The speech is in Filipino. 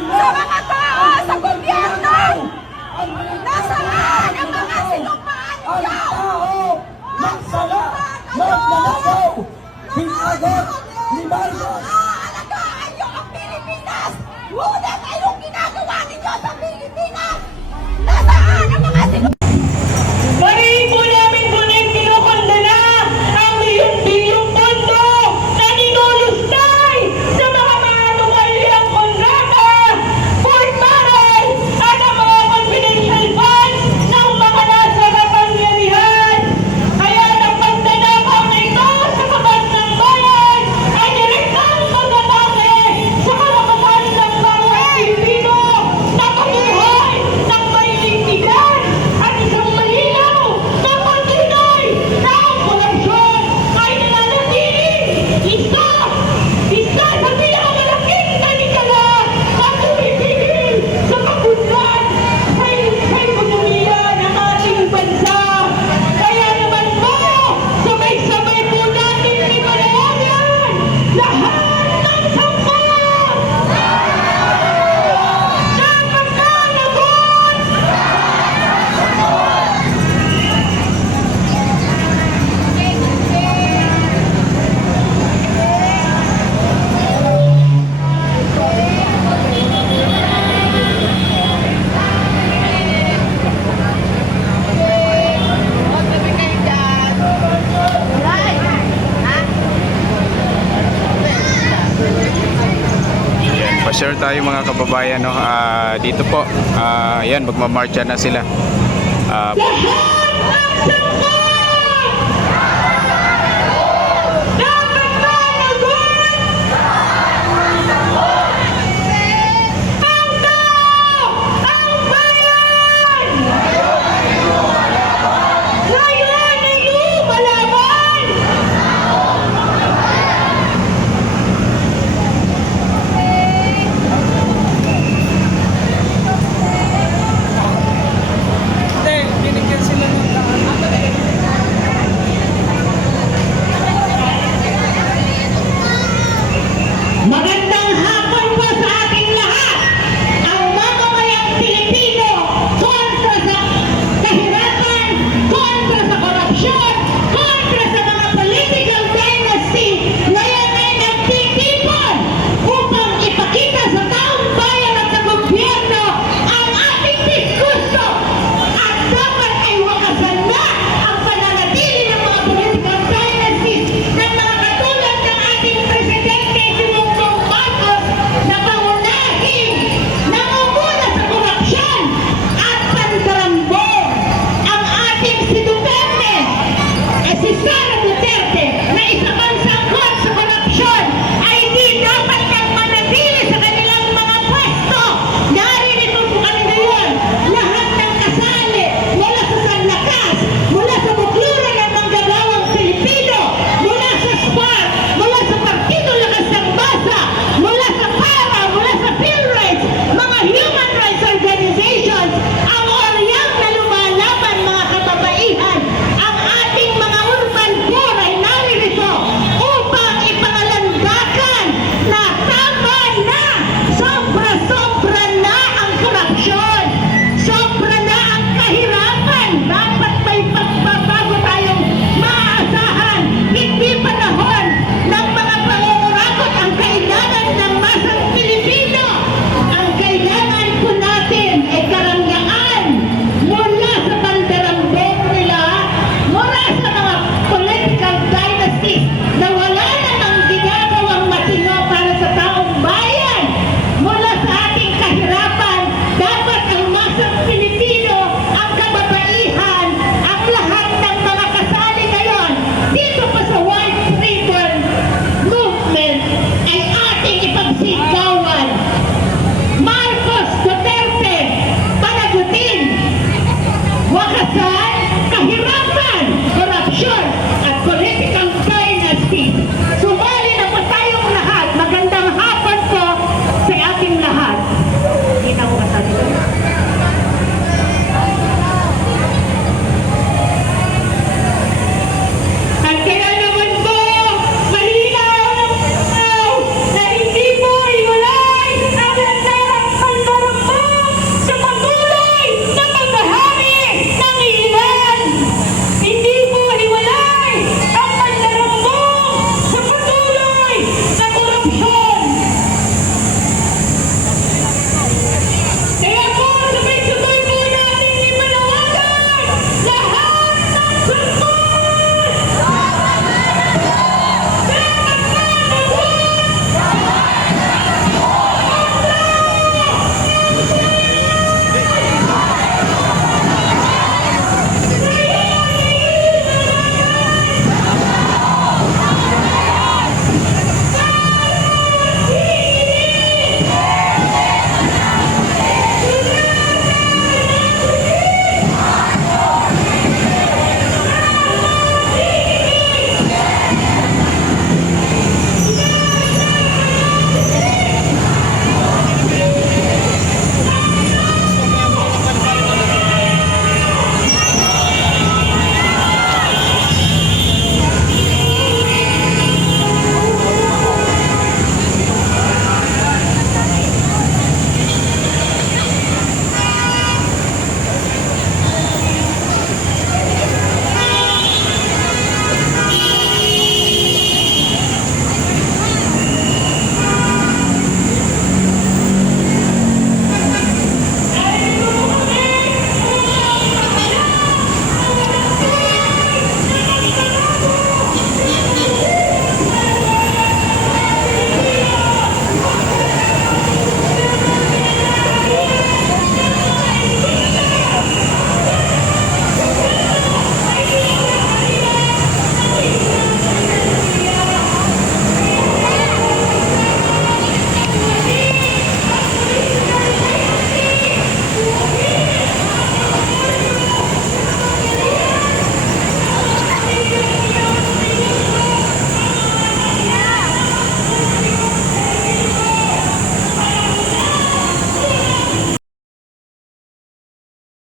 sa mga tao, sa gobyerno. Nasaan ang mga sinumpaan ninyo? Magsala, magnanakaw, pinagot ni Marcos. Aalagaan niyo ang Pilipinas! Ngunit anong ginagawa ninyo sa Pilipinas? Nasaan ang mga sinumpaan? Mariin po namin punit kinukondena ang milyon-bilyong pondo na ninulustay sa mga manuwalyang kontrata, formaral at ang mga confidential funds ng mga nasa kapangyarihan. Kaya ang pagdanakaw na ito sa kaban ng bayan ay direktang pagdadami sa karapatan ng bawat Pilipino na mamuhay ng may dignidad at isang malinaw na pagtunay na ang korupsyon ay nananatiling isa sa pinakamalaking tanikala na tumipigil sa pag-unlad sa ekonomiya ng ating bansa. Kaya naman po, sabay-sabay po natin ipanawagan lahat ng sampa na magkalagot. Pa-share tayo mga kababayan, no? Dito po, yan, magmamarcha na sila. Lahat ng sampa na magkalagot. Ang tao, ang bayan. Ngayon ay lumalaban. Magandang hapon po sa ating lahat. Ang mamamayang Pilipino kontra sa kahirapan, kontra sa korupsyon, kontra sa mga political dynasty, ngayon ay nagtitipon upang ipakita sa taong bayan at sa gobyerno ang ating diskurso. At dapat ay wakasan na ang pananatili ng mga political dynasties ng mga katulad ng ating presidente Bongbong Marcos na pangunahing nangunguna sa korupsyon at pandarambo. Ang ating si Duterte, si Sara Duterte na isa pang sangkot sa korupsyon ay di dapat nang manatili sa kanilang mga pwesto. Naririto po kami ngayon, lahat ng kasali mula sa Sanlakas, mula sa bukluran ng manggagawang Pilipino, mula sa SPAR, mula sa Partido Lakas ng Basa, mula sa PARA, mula sa PhilRights, mga human rights organizations, ang oryang na lumalaban mga kababaihan, ang ating mga urban poor ay naririto upang ipangalandakan na tama na, sobra-sobra na ang korupsyon, sobra na ang kahirapan, dapat may pagbabago tayong maaasahan, hindi panahon ng mga pangungurakot ang kailangan ng masang Pilipino. Ang kailangan po natin ay karangyaan mula sa pandarambong nila, mula sa mga political dynasties na wala namang ginagawang matino para sa taong bayan. Mula sa ating kahirapan, dapat ang masang Pilipino, ang kababaihan, ang lahat ng mga kasali ngayon dito pa sa White Freedom Movement ay ating ipagsigawan. Marcos, Duterte, panagutin, wakasan, kahirapan, korupsyon,